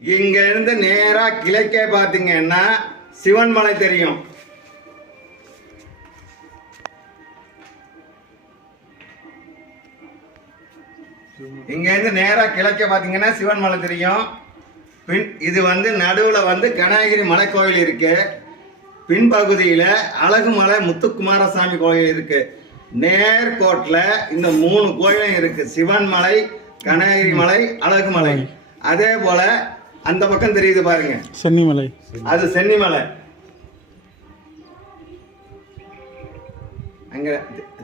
இங்க இருந்து நேரா கிழக்கே பாத்தீங்கன்னா சிவன் மலை தெரியும். இங்க இருந்து நேரா கிழக்கே பாத்தீங்கன்னா சிவன் மலை தெரியும். இது நடுவுல கனககிரி மலை கோயில் இருக்கு. பின்பகுதியில அழகுமலை முத்துக்குமாரசாமி கோயில் இருக்கு. நேர்கோட்ல இந்த 3 கோயிலும் இருக்கு. சிவன் மலை, கனககிரி மலை, அழகுமலை. அதே போல அந்த பக்கம் தெரியுது பாருங்க, சென்னிமலை. அது சென்னிமலை. அங்க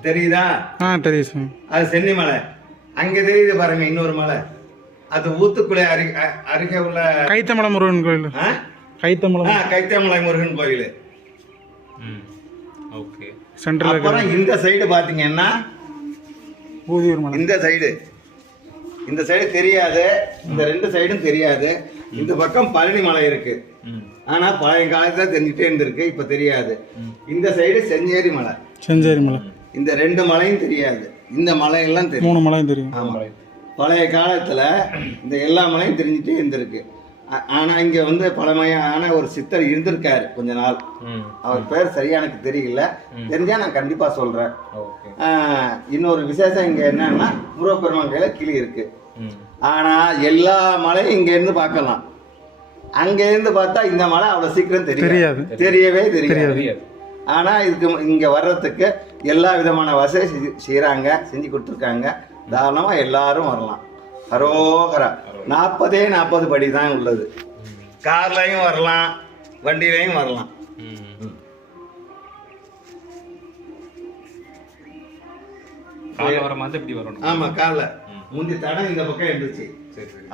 தெரியுதா? தெரியுது. அது சென்னிமலை. அங்க தெரியுது பாருங்க இன்னொரு மலை, அது ஊத்துக்குளை அருகே உள்ள கைத்தமலை முருகன் கோயில். கைத்தமலை முருகன் கோயில். ஓகே. அப்புறம் இந்த சைடு பாத்தீங்கன்னா இந்த சைடு தெரியாது, இந்த 2 சைடும் தெரியாது. இந்த பக்கம் பழனி மலை இருக்கு. ஆனா பழைய காலத்துல தெரிஞ்சுட்டே இருந்திருக்கு, இப்ப தெரியாது. இந்த சைடு செஞ்சேரி மலை. இந்த 2 மலையும் தெரியாது. இந்த மலையெல்லாம் தெரியும், 3 மலையும் தெரியும். ஆமா, பழைய காலத்துல இந்த எல்லா மலையும் தெரிஞ்சுட்டே இருந்திருக்கு. ஆனா இங்க பழமையான ஒரு சித்தர் இருந்திருக்காரு கொஞ்ச நாள். அவர் பேர் சரியா எனக்கு தெரியல, தெரிஞ்சா நான் கண்டிப்பா சொல்றேன். இன்னொரு விசேஷம் இங்க என்னன்னா, முருகப்பெருமான் கையில கிளி இருக்கு. ஆனா எல்லா மலையும் இங்க இருந்து பார்க்கலாம். அங்க இருந்து பார்த்தா இந்த மலை அவ்வளவு சீக்கிரம் தெரியவே தெரியாது. ஆனா இதுக்கு இங்க வர்றதுக்கு எல்லா விதமான வசதி செய்யறாங்க, செஞ்சு கொடுத்துருக்காங்க. தாராளமா எல்லாரும் வரலாம். ஹரோஹரா. 40 படி தான் உள்ளது. கார்லயும் வரலாம், வண்டியிலையும் வரலாம். ஆமா, கார்ல. முந்தி தடம் இந்த பக்கம் இருந்துச்சு.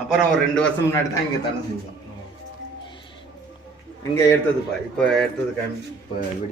அப்புறம் ஒரு 2 வருஷம் முன்னாடி தான் இங்க தடம் செஞ்சோம். இங்க எடுத்ததுப்பா, இப்ப எடுத்தது